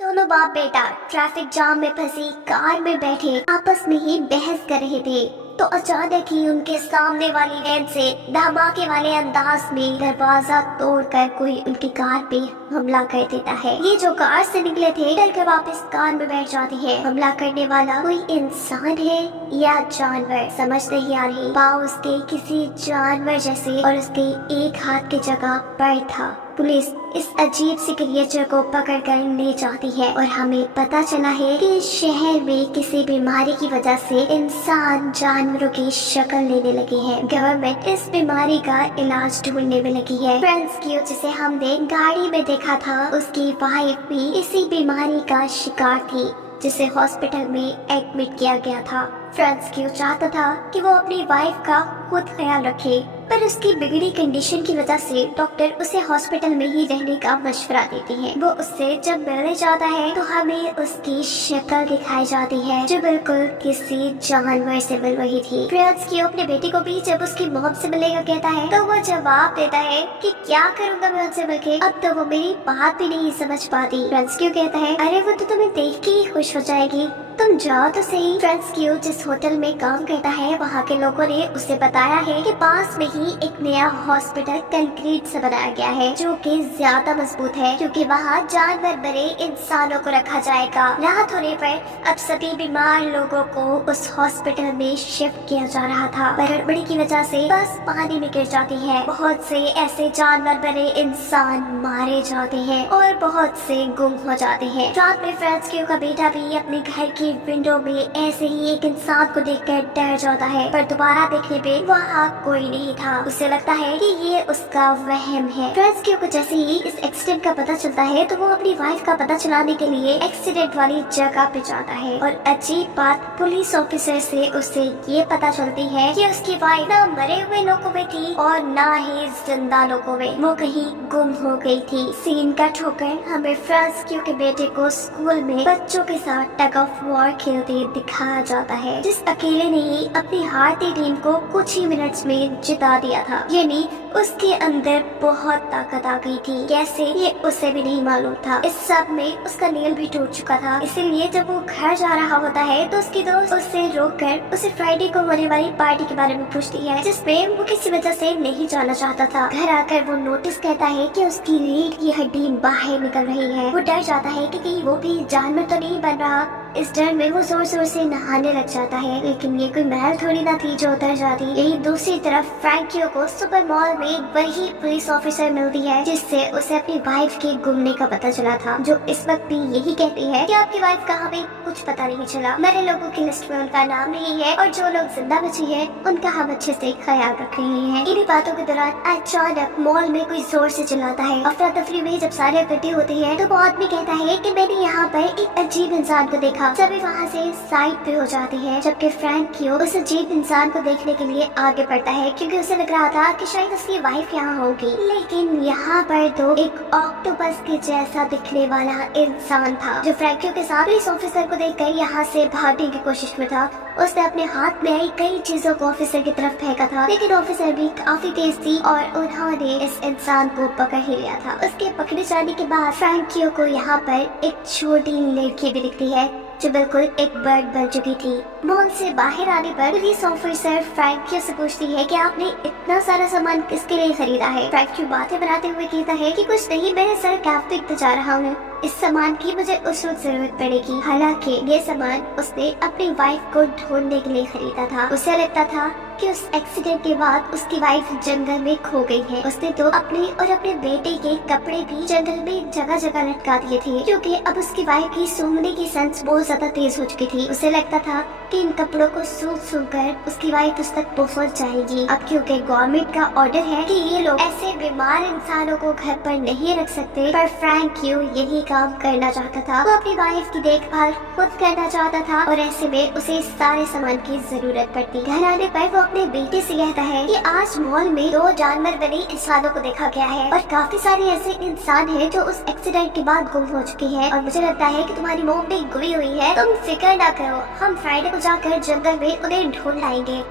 दोनों बाप बेटा ट्रैफिक जाम में फंसी कार में बैठे आपस में ही बहस कर रहे थे तो अचानक ही उनके सामने वाली वैन से धमाके वाले अंदाज में दरवाजा तोड़कर कोई उनकी कार पे हमला कर देता है। ये जो कार से निकले थे डर कर वापस कार में बैठ जाते हैं। हमला करने वाला कोई इंसान है या जानवर समझ नहीं आ रही। पाँव उसके किसी जानवर जैसे और उसके एक हाथ की जगह पैर था। पुलिस इस अजीब सी क्रिएचर को पकड़ कर ले जाती है और हमें पता चला है कि इस शहर में किसी बीमारी की वजह से इंसान जानवरों की शक्ल लेने लगे हैं। गवर्नमेंट इस बीमारी का इलाज ढूंढने में लगी है। फ्रांस्कियो जिसे हमने गाड़ी में देखा था उसकी वाइफ भी इसी बीमारी का शिकार थी जिसे हॉस्पिटल में एडमिट किया गया था। फ्रांस्कियो चाहता था कि वो अपनी वाइफ का खुद ख्याल रखे पर उसकी बिगड़ी कंडीशन की वजह से डॉक्टर उसे हॉस्पिटल में ही रहने का मशवरा देती है। वो उससे जब मिलने जाता है तो हमें उसकी शक्ल दिखाई जाती है जो बिल्कुल किसी जानवर से मिल रही थी। फ्रांस्कियो अपने बेटे को भी जब उसकी मॉम से मिलेगा कहता है तो वो जवाब देता है कि क्या करूँगा मैं उनसे मिलके, अब तो वो मेरी बात भी नहीं समझ पाती। फ्रांस्कियो कहता है अरे वो तो तुम्हें देख के ही खुश हो जाएगी, तुम जाओ तो सही। फ्रांस्कियो जिस होटल में काम करता है वहाँ के लोगों ने उसे बताया है कि पास में ही एक नया हॉस्पिटल कंक्रीट से बनाया गया है जो कि ज्यादा मजबूत है क्योंकि वहाँ जानवर बने इंसानों को रखा जाएगा। राहत होने पर अब सभी बीमार लोगों को उस हॉस्पिटल में शिफ्ट किया जा रहा था पर गड़बड़ी की वजह से बस पानी में गिर जाती है। बहुत से ऐसे जानवर बने इंसान मारे जाते हैं और बहुत से गुम हो जाते हैं। रात में फ्रांस्कियो का बेटा भी अपने घर की विंडो में ऐसे ही एक इंसान को देखकर डर जाता है पर दोबारा देखने पे वहाँ कोई नहीं था। उसे लगता है कि ये उसका वहम है। फ्रांस्कियो को जैसे ही इस एक्सीडेंट का पता चलता है तो वो अपनी वाइफ का पता चलाने के लिए एक्सीडेंट वाली जगह पे जाता है और अजीब बात पुलिस ऑफिसर से उसे ये पता चलती है कि उसकी वाइफ ना मरे हुए लोगों में थी और ना ही जिंदा लोगों में, वो कहीं गुम हो गई थी। सीन कट होकर हमें फ्रांस्कियो के बेटे को स्कूल में बच्चों के साथ टग ऑफ वॉर खेलते दिखाया जाता है जिस अकेले ने ही अपनी हारती टीम को कुछ ही मिनट्स में जिता दिया था। यानी उसके अंदर बहुत ताकत आ गई थी, कैसे ये उसे भी नहीं मालूम था। इस सब में उसका नेल भी टूट चुका था, इसीलिए जब वो घर जा रहा होता है तो उसकी दोस्त उसे रोककर उसे फ्राइडे को होने वाली पार्टी के बारे में पूछती है जिसमें वो किसी वजह से नहीं जाना चाहता था। घर आकर वो नोटिस करता है कि उसकी रीढ़ की हड्डी बाहर निकल रही है। वो डर जाता है कि कहीं वो भी जानवर तो नहीं बन रहा। इस डर में वो जोर जोर से नहाने लग जाता है लेकिन ये कोई महल थोड़ी ना थी जो उतर जाती। यही दूसरी तरफ फ्रैंकियो को सुपर मॉल में वही पुलिस ऑफिसर मिलती है जिससे उसे अपनी वाइफ के गुमने का पता चला था, जो इस वक्त भी यही कहती है कि आपकी वाइफ कहाँ पे कुछ पता नहीं चला। मरे लोगों की लिस्ट में उनका नाम नहीं है और जो लोग जिंदा बची है उनका हम अच्छे से ख्याल रख रहे हैं। इन्हीं बातों के दौरान अचानक मॉल में कोई जोर से चिल्लाता है। अफरा तफरी में जब सारे इकट्ठे होते हैं तो वो आदमी कहता है कि मैंने यहाँ पर एक अजीब इंसान को देखा। सभी वहाँ से साइड पे हो जाते हैं जबकि फ्रैंकियो उस अजीब इंसान को देखने के लिए आगे बढ़ता है क्योंकि उसे लग रहा था कि शायद उसकी वाइफ यहाँ होगी। लेकिन यहाँ पर तो एक ऑक्टोपस के जैसा दिखने वाला इंसान था जो फ्रैंकियो के साथ पुलिस ऑफिसर को देखकर यहाँ से भागने की कोशिश में था। उसने अपने हाथ में आई कई चीजों को ऑफिसर की तरफ फेंका था लेकिन ऑफिसर भी काफी तेज थी और उन्होंने इस इंसान को पकड़ ही लिया था। उसके पकड़े जाने के बाद फ्रैंकियो को यहाँ पर एक छोटी लड़की भी दिखती है जो बिल्कुल एक बर्ड बन चुकी थी। मॉल से बाहर आने पर पुलिस ऑफिसर फ्रैंकियो से पूछती है कि आपने इतना सारा सामान किसके लिए खरीदा है। फ्रैंकियो बातें बनाते हुए कहता है कि कुछ नहीं, मैं सर कैफ देखते जा रहा हूँ, इस सामान की मुझे उस वक्त जरूरत पड़ेगी। हालांकि ये सामान उसने अपनी वाइफ को ढूंढने के लिए खरीदा था। उसे लगता था कि उस एक्सीडेंट के बाद उसकी वाइफ जंगल में खो गई है। उसने तो अपने और अपने बेटे के कपड़े भी जंगल में जगह जगह लटका दिए थे क्योंकि अब उसकी वाइफ की सूंघने की सेंस बहुत ज्यादा तेज हो चुकी थी। उसे लगता था कि इन कपड़ों को सूंघ कर उसकी वाइफ उस तक पहुंच जाएगी। अब क्योंकि गवर्नमेंट का ऑर्डर है कि ये लोग ऐसे बीमार इंसानों को घर पर नहीं रख सकते, पर फ्रैंकियो यही काम करना चाहता था। वो अपनी वाइफ की देखभाल खुद करना चाहता था और ऐसे में उसे सारे सामान की जरूरत पड़ती। घर आने पर वो अपने बेटे से कहता है कि आज मॉल में 2 जानवर बने इंसानों को देखा गया है और काफी सारे ऐसे इंसान हैं जो उस एक्सीडेंट के बाद गुम हो चुके हैं और मुझे लगता है कि तुम्हारी मॉम भी गुमी हुई है। तुम फिक्र ना करो, हम फ्राइडे को जाकर जंगल में उन्हें ढूंढ लाएंगे।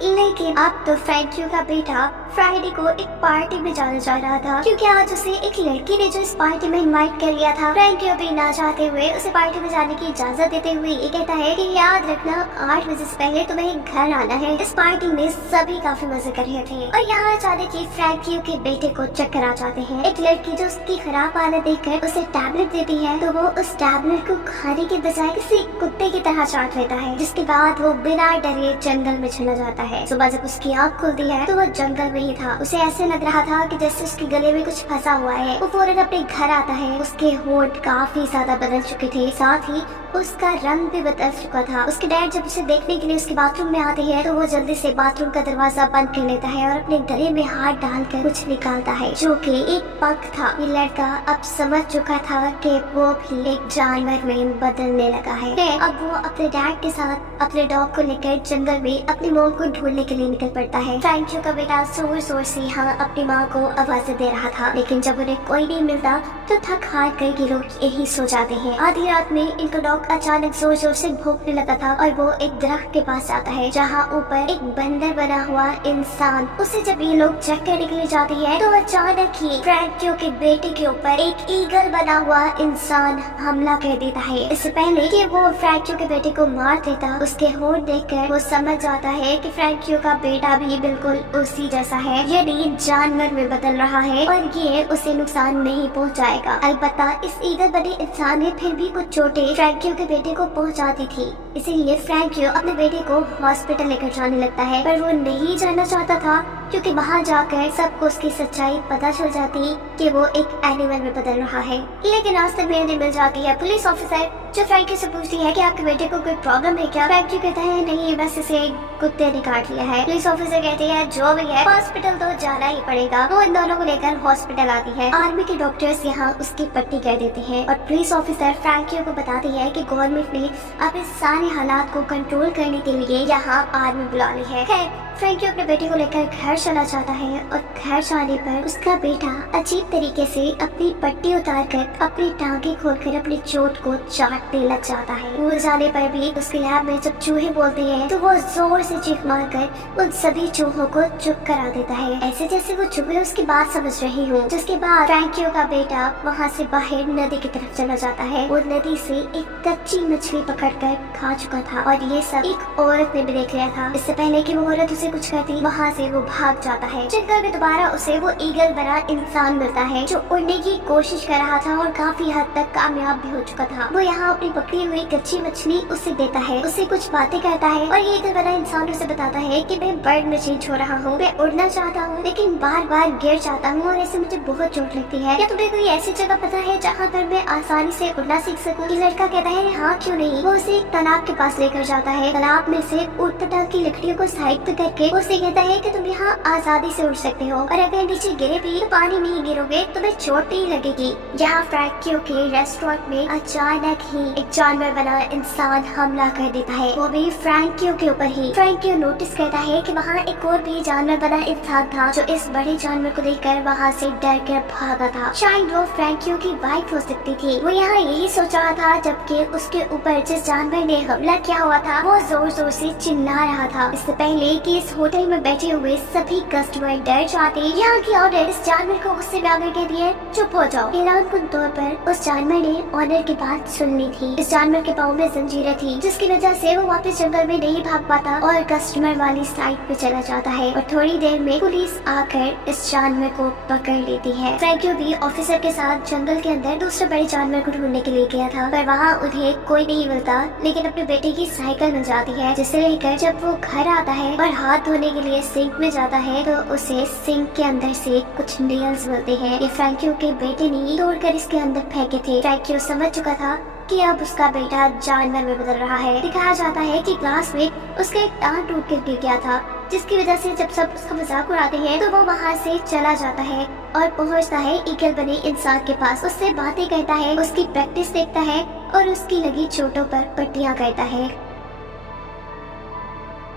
लेकिन अब तो फ्रैंकियो का बेटा फ्राइडे को एक पार्टी में जाना चाह रहा था, क्योंकि आज उसे एक लड़की ने जो इस पार्टी में इनवाइट कर लिया था। फ्रैंकी भी ना चाहते हुए उसे पार्टी में जाने की इजाजत देते हुए ये कहता है कि याद रखना 8 बजे से पहले तुम्हें घर आना है। इस पार्टी में सभी काफी मजे कर रहे थे और यहाँ अचानक ही फ्रैंकी के बेटे को चक्कर आ जाते हैं। एक लड़की जो उसकी खराब हालत देखकर उसे टैबलेट देती है, तो वो उस टैबलेट को खाने के बजाय किसी कुत्ते की तरह चाट लेता है, जिसके बाद वो बिना डरे जंगल में चला जाता है। सुबह जब उसकी आँख खुलती है तो वो जंगल में ही था। उसे ऐसे लग रहा था कि जैसे उसके गले में कुछ फंसा हुआ है। वो फौरन अपने घर आता है। उसके होंठ काफी ज्यादा बदल चुके थे, साथ ही उसका रंग भी बदल चुका था। उसके डैड जब उसे देखने के लिए उसके बाथरूम में आते हैं तो वो जल्दी से बाथरूम का दरवाजा बंद कर लेता है और अपने गले में हाथ डालकर कुछ निकालता है, जो कि एक पग था। ये लड़का अब समझ चुका था कि वो भी एक जानवर में बदलने लगा है। अब वो अपने डैड के साथ अपने डॉग को लेकर जंगल में अपनी मॉम को ढूंढने के लिए निकल पड़ता है। फ्रैंकी का बेटा जोर जोर से यहाँ अपनी माँ को आवाज़ें दे रहा था, लेकिन जब उन्हें कोई नहीं मिलता तो थक हार कर ये लोग यही सो जाते हैं। आधी रात में इनका डॉग अचानक जोर जोर से भौंकने लगा था और वो एक दरख्त के पास जाता है, जहाँ ऊपर एक बंदर बना हुआ इंसान। उसे जब ये लोग चेक करने के लिए जाते हैं तो अचानक ही फ्रैंकी के बेटे के ऊपर एक ईगल बना हुआ इंसान हमला कर देता है। इससे पहले कि वो फ्रैंकी के बेटे को मार देता, उसके होंठ देखकर वो समझ जाता है कि फ्रैंकी का बेटा भी बिल्कुल उसी जैसा है, यानी जानवर में बदल रहा है और ये उसे नुकसान नहीं पहुंचाएगा। अलबत्ता इस ईगल बने इंसान ने फिर भी कुछ चोटें फ्रैंकी के बेटे को पहुंचाती थी, इसीलिए फ्रैंकी अपने बेटे को हॉस्पिटल लेकर जाने लगता है। पर वो नहीं जाना चाहता था, क्योंकि वहाँ जाकर सबको उसकी सच्चाई पता चल जाती कि वो एक एनिमल में बदल रहा है। लेकिन रास्ते में उन्हें मिल जाती है पुलिस ऑफिसर, जो फ्रैंकी से पूछती है कि आपके बेटे को कोई प्रॉब्लम है क्या। फ्रैंकी कहता है नहीं, बस इसे कुत्ते ने काट लिया है। पुलिस ऑफिसर कहते हैं जो भी है हॉस्पिटल तो जाना ही पड़ेगा। वो इन दोनों को लेकर हॉस्पिटल आती है। आर्मी के डॉक्टर्स यहाँ उसकी पट्टी कर देते हैं और पुलिस ऑफिसर फ्रैंकी को बताती है कि गवर्नमेंट ने अब इस सारे हालात को कंट्रोल करने के लिए यहाँ आर्मी बुला ली है। फ्रैंकी अपने बेटे को लेकर घर चला जाता है और घर जाने पर उसका बेटा अजीब तरीके से अपनी पट्टी उतारकर अपनी टांगे खोलकर अपनी चोट को चाटने लग जाता है। स्कूल जाने पर भी उसके लैब में जब चूहे बोलते हैं तो वो जोर से चीख मारकर उन सभी चूहों को चुप करा देता है, ऐसे जैसे वो चूहे उसकी बात समझ रही हो। जिसके बाद फ्रैंकी का बेटा वहाँ से बाहर नदी की तरफ चला जाता है और नदी से एक कच्ची मछली पकड़कर खा चुका था और ये सब एक औरत ने भी देख लिया था। इससे पहले कि वो औरत उसे कुछ करती, वहाँ से वो भाग जाता है। जंगल में दोबारा उसे वो ईगल बना इंसान मिलता है, जो उड़ने की कोशिश कर रहा था और काफी हद तक कामयाब भी हो चुका था। वो यहाँ अपनी पकड़ी हुई कच्ची मछली उसे देता है, उससे कुछ बातें करता है और ये ईगल बना इंसान उसे बताता है कि मैं बर्ड में चेंज हो रहा हूँ, मैं उड़ना चाहता हूँ लेकिन बार बार गिर जाता हूँ और ऐसे मुझे बहुत चोट लगती है। क्या तुम्हें कोई ऐसी जगह पता है जहाँ पर मैं आसानी से उड़ना सीख सकूँ? लड़का कहता है हाँ क्यों नहीं। वो उसे एक तालाब के पास लेकर जाता है। तालाब में से ऊट-पटांग की लकड़ियों को साइड पे करके उसे कहता है कि तुम यहाँ आजादी से उड़ सकते हो और अगर नीचे गिरे भी तो पानी में ही गिरोगे, तुम्हें चोट नहीं लगेगी। यहाँ फ्रैंकी के रेस्टोरेंट में अचानक ही एक जानवर बना इंसान हमला कर देता है, वो भी फ्रैंकी के ऊपर ही। फ्रैंकी नोटिस करता है कि वहाँ एक और भी जानवर बना इंसान था, जो इस बड़े जानवर को देखकर वहाँ से डर कर भागा था। शायद वो फ्रैंकी की वाइफ हो सकती थी। वो यहाँ यही सोच रहा था, जबकि उसके ऊपर जिस जानवर ने हमला किया हुआ था वो जोर जोर से चिल्ला रहा था। इससे पहले कि इस होटल में बैठे हुए सभी कस्टमर डर जाते, यहाँ की ऑनर इस जानवर को गुस्से में आकर कहती है चुप हो जाओ। हैरानकुन तौर पर उस जानवर ने ऑनर की बात सुननी थी। इस जानवर के पाँव में जंजीरें थी, जिसकी वजह से वो वापस जंगल में नहीं भाग पाता और कस्टमर वाली साइड पे चला जाता है और थोड़ी देर में पुलिस आकर इस जानवर को पकड़ लेती है। फ्रैंकी भी ऑफिसर के साथ जंगल के अंदर दूसरे बड़े जानवर को ढूंढने के लिए गया था, पर वहाँ उन्हें कोई नहीं मिलता, लेकिन अपने बेटे की साइकिल मिल जाती है, जिसे लेकर जब वो घर आता है और हाथ धोने के लिए सिंक में जाता है तो उसे सिंक के अंदर से कुछ नेल्स मिलते हैं। ये फ्रैंकी के बेटे ने तोड़कर इसके अंदर फेंके थे। फ्रैंकी समझ चुका था कि अब उसका बेटा जानवर में बदल रहा है। दिखाया जाता है कि क्लास में उसका एक टांग टूट कर गिर गया था, जिसकी वजह से जब सब उसका मजाक उड़ाते हैं तो वो वहाँ से चला जाता है और पहुँचता है ईगल बने इंसान के पास। उससे बातें करता है, उसकी प्रैक्टिस देखता है और उसकी लगी चोटों पर पट्टियाँ करता है।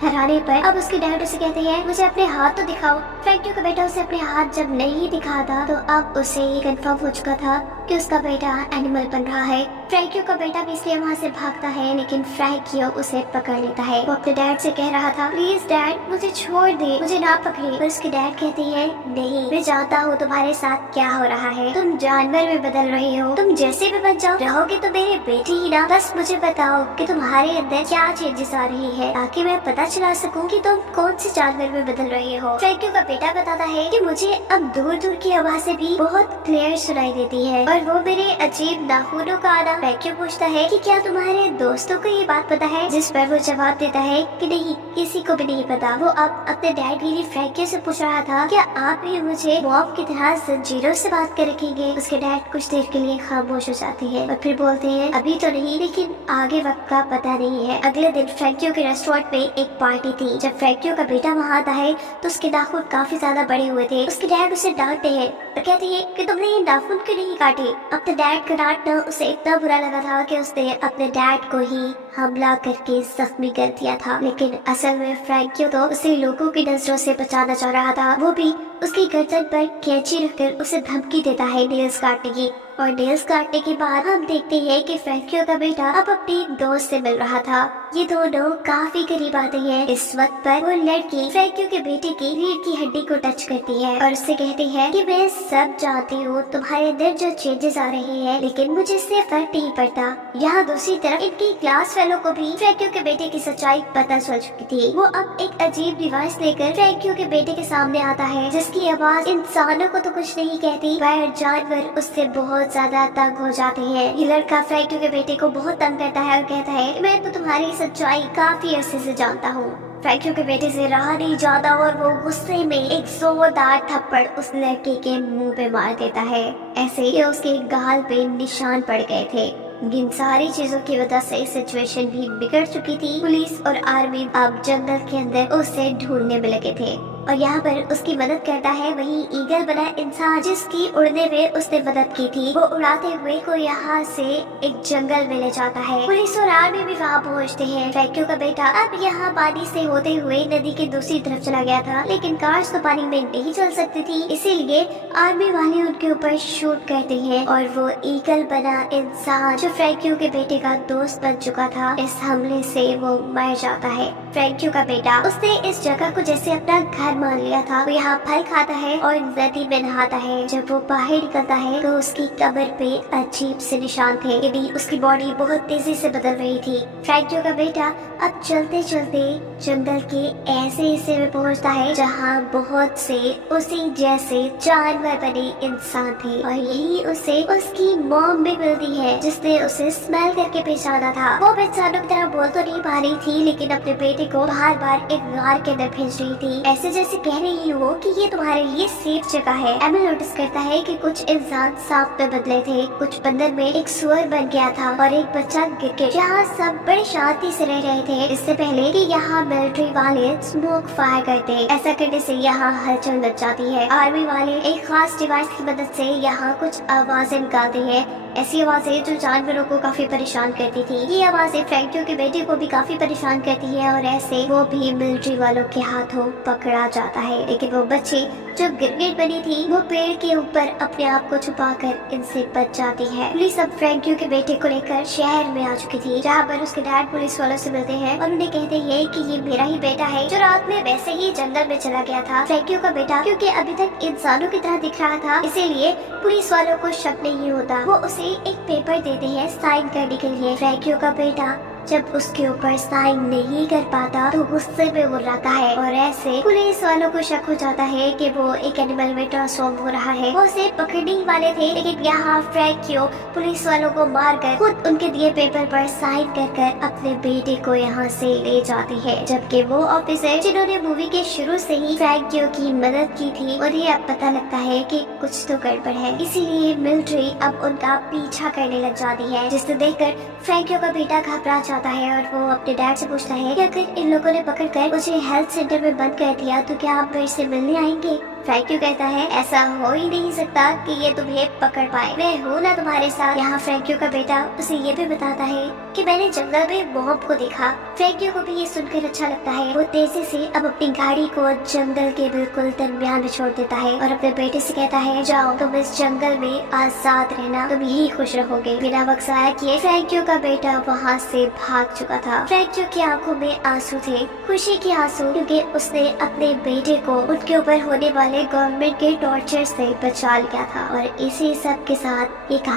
हराने पर अब उसके डैड उसे कहते हैं मुझे अपने हाथ तो दिखाओ। फ्रैंकियो का बेटा उसे अपने हाथ जब नहीं दिखाता तो अब उसे ये कंफर्म हो चुका था कि उसका बेटा एनिमल बन रहा है। फ्रैंकियो का बेटा भी इसलिए वहाँ से भागता है, लेकिन फ्रैंकियो उसे पकड़ लेता है। वो अपने डैड से कह रहा था, प्लीज डैड मुझे छोड़ दे, मुझे ना पकड़े। पर उसके डैड कहते हैं, नहीं, मैं जानता हूँ तुम्हारे साथ क्या हो रहा है, तुम जानवर में बदल रहे हो, तुम जैसे भी बन जाओ, रहोगे तो मेरे बेटे ही ना। बस मुझे बताओ कि तुम्हारे अंदर क्या चेंजेस आ रही है, ताकि मैं पता चला सकूं कि तुम कौन से जानवर में बदल रहे हो। फ्रैंकियो का बेटा बताता है कि मुझे अब दूर दूर की आवाजें भी बहुत क्लियर सुनाई देती है, और वो मेरे अजीब नाखूनों का आना। फ्रैंकियो पूछता है कि क्या तुम्हारे दोस्तों को ये बात पता है, जिस पर वो जवाब देता है कि नहीं, किसी को भी नहीं पता। वो अब अपने डैड गिरी फ्रैंकियो से पूछ रहा था, क्या आप भी मुझे मॉम की तरह जंजीरों से बात कर रखेंगे। उसके डैड कुछ देर के लिए खामोश हो जाते हैं और फिर बोलते हैं, अभी तो नहीं, लेकिन आगे वक्त का पता नहीं है। अगले दिन फ्रैंकियो के रेस्टोरेंट में एक पार्टी थी। जब फ्रैंकियो का बेटा वहाँ आता है तो उसके नाखून काफी ज्यादा बड़े हुए थे। उसके डैड उसे डांटते हैं और कहते हैं कि तुमने ये नाखून क्यों नहीं काटे। अपने डैड का डांटना उसे इतना बुरा लगा था कि उसने अपने डैड को ही हमला करके जख्मी कर दिया था। लेकिन असल में फ्रैंकियो तो उसे लोगों की नजरों से बचाना चाह रहा था। वो भी उसकी गर्दन पर कैंची रखकर उसे धमकी देता है नेल्स काटने की। और नेल्स काटने के बाद हम देखते हैं कि फ्रैंकियो का बेटा अब अपनी दोस्त से मिल रहा था। ये दोनों काफी करीब आते हैं। इस वक्त पर वो लड़की फ्रैंकियो के बेटे की रीढ़ की हड्डी को टच करती है और उससे कहती है कि मैं सब जानती हूँ तुम्हारे अंदर जो चेंजेस आ रहे हैं, लेकिन मुझे इससे फर्क नहीं पड़ता। यहाँ दूसरी तरफ इनकी क्लास फेलो को भी फ्रैंकियो के बेटे की सच्चाई पता चल चुकी थी। वो अब एक अजीब डिवाइस लेकर फ्रैंकियो के बेटे के सामने आता है, जिसकी आवाज इंसानों को तो कुछ नहीं कहती, पर जानवर उससे बहुत ज्यादा तंग हो जाते हैं। ये लड़का फ्रैंकियो के बेटे को बहुत तंग करता है और कहता है, मैं तो तुम्हारी सच्चाई काफी अरसे से जानता हूँ। फ्रैंकियो के बेटे से रहा नहीं जाता और वो गुस्से में एक जोरदार थप्पड़ उस लड़के के मुंह पे मार देता है। ऐसे ही उसके गाल पे निशान पड़ गए थे। इन सारी चीजों की वजह से सिचुएशन भी बिगड़ चुकी थी। पुलिस और आर्मी अब जंगल के अंदर उसे ढूंढने में लगे थे और यहाँ पर उसकी मदद करता है वही ईगल बना इंसान जिसकी उड़ने में उसने मदद की थी। वो उड़ाते हुए को यहाँ से एक जंगल में ले जाता है। पुलिस और आर्मी भी वहाँ पहुँचते हैं। फ्रैंकियो का बेटा अब यहाँ पानी से होते हुए नदी के दूसरी तरफ चला गया था, लेकिन कार्स तो पानी में नहीं चल सकती थी, इसीलिए आर्मी वाले उनके ऊपर शूट करते हैं और वो ईगल बना इंसान जो फ्रैंकियो के बेटे का दोस्त बन चुका था, इस हमले से वो मर जाता है। फ्रैंकियो का बेटा उसने इस जगह को जैसे अपना घर मान लिया था। वो यहाँ फल खाता है और नदी में नहाता है। जब वो बाहर निकलता है तो उसकी कमर पे अजीब से निशान थे, यानी उसकी बॉडी बहुत तेजी से बदल रही थी। फ्रैंकियो का बेटा अब चलते चलते जंगल के ऐसे हिस्से में पहुँचता है जहाँ बहुत से उसी जैसे जानवर बने इंसान थे और यही उसे उसकी मॉम भी मिलती है, जिसने उसे स्मेल करके पहचाना था। वो इंसानों की तरह बोल तो नहीं पा रही थी, लेकिन अपने बेटे को बार बार एक गार के अंदर भेज रही थी, ऐसे जैसे कह रही हो कि ये तुम्हारे लिए सेफ जगह है। एमिल नोटिस करता है कि कुछ इंसान सांप में बदले थे, कुछ बंदर में एक सुअर बन गया था और एक बच्चा गिरगिट। यहाँ सब बड़े शांति से रह रहे थे इससे पहले कि यहाँ मिलिट्री वाले स्मोक फायर करते। ऐसा करने से यहाँ हलचल मच जाती है। आर्मी वाले एक खास डिवाइस की मदद से यहाँ कुछ आवाजें निकालते हैं, ऐसी आवाजें जो जानवरों को काफी परेशान करती थी। ये आवाजें फ्रैंकियो के बेटे को भी काफी परेशान करती है और ऐसे वो भी मिलिट्री वालों के हाथों पकड़ा जाता है। लेकिन वो बच्ची जो गिरगिट बनी थी वो पेड़ के ऊपर अपने आप को छुपाकर इनसे बच जाती है। पुलिस अब फ्रैंकियो के बेटे को लेकर शहर में आ चुकी थी, जहाँ पर उसके डैड पुलिस वालों से मिलते हैं और उन्हें कहते हैं कि ये मेरा ही बेटा है जो रात में वैसे ही जंगल में चला गया था। फ्रैंकियो का बेटा क्योंकि अभी तक इंसानों की तरह दिख रहा था, इसीलिए पुलिस वालों को शक नहीं होता। वो उसे एक पेपर देते हैं साइन करने के लिए। फ्रैंकियो का बेटा जब उसके ऊपर साइन नहीं कर पाता तो गुस्से में वो रहता है और ऐसे पुलिस वालों को शक हो जाता है कि वो एक एनिमल में ट्रांसफॉर्म हो रहा है। वो उसे पकड़ने ही वाले थे, लेकिन यहाँ फ्रैंकियो पुलिस वालों को मारकर खुद उनके दिए पेपर पर साइन कर अपने बेटे को यहाँ से ले जाती है। जबकि वो ऑफिसर जिन्होंने मूवी के शुरू से ही फ्रैंकियो की मदद की थी, उन्हें अब पता लगता है कि कुछ तो गड़बड़ है, इसीलिए मिलिट्री अब उनका पीछा करने लग जाती है, जिसे देखकर फ्रैंकियो का बेटा घबरा जाता है और वो अपने डैड से पूछता है कि अगर इन लोगों ने पकड़कर मुझे हेल्थ सेंटर में बंद कर दिया तो क्या आप मेरे से मिलने आएंगे। फ्रैंक्यू कहता है ऐसा हो ही नहीं सकता कि ये तुम्हें पकड़ पाए, मैं हूँ ना तुम्हारे साथ। यहाँ फ्रैंक्यू का बेटा उसे ये भी बताता है कि मैंने जंगल में मॉब को देखा। फ्रैंक्यू को भी ये सुनकर अच्छा लगता है। वो तेजी से अब अपनी गाड़ी को जंगल के बिल्कुल दरमियान में छोड़ देता है और अपने बेटे से कहता है जाओ तुम इस जंगल में आजाद रहना, तुम यही खुश रहोगे। बिना वक्त जाया किए फ्रैंक्यू का बेटा वहाँ से भाग चुका था। फ्रैंक्यू की आंखों में आंसू थे, खुशी के आंसू, क्योंकि उसने अपने बेटे को उनके ऊपर होने वाले गवर्नमेंट के टॉर्चर से बचा लिया था। और इसी सब के साथ एक